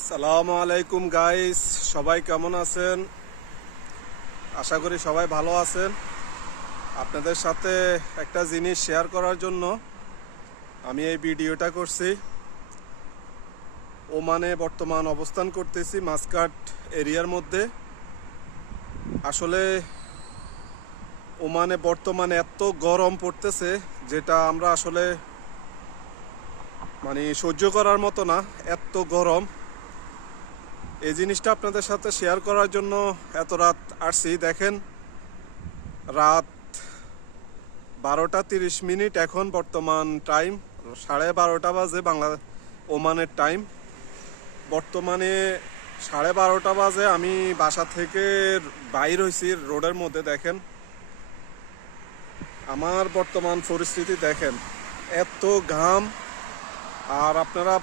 আসসালামু আলাইকুম গাইস, সবাই কেমন আছেন? আশা করি সবাই ভালো আছেন। আপনাদের সাথে একটা জিনিস শেয়ার করার জন্য আমি এই ভিডিওটা করছি। ওমানে বর্তমান অবস্থান করতেছি মাসকাট এরিয়ার মধ্যে। আসলে ওমানে বর্তমানে এত গরম পড়তেছে যেটা আমরা আসলে সহ্য করার মতো না, এত গরম। এই জিনিসটা আপনাদের সাথে শেয়ার করার জন্য এত রাত আসছি। দেখেন, রাত 12:30 এখন বর্তমান টাইম 12:30 বাজে ওমানের টাইম। বর্তমানে 12:30 বাজে আমি বাসা থেকে বাইর হয়েছি রোডের মধ্যে। দেখেন আমার বর্তমান পরিস্থিতি, দেখেন এত ঘাম। আর আপনারা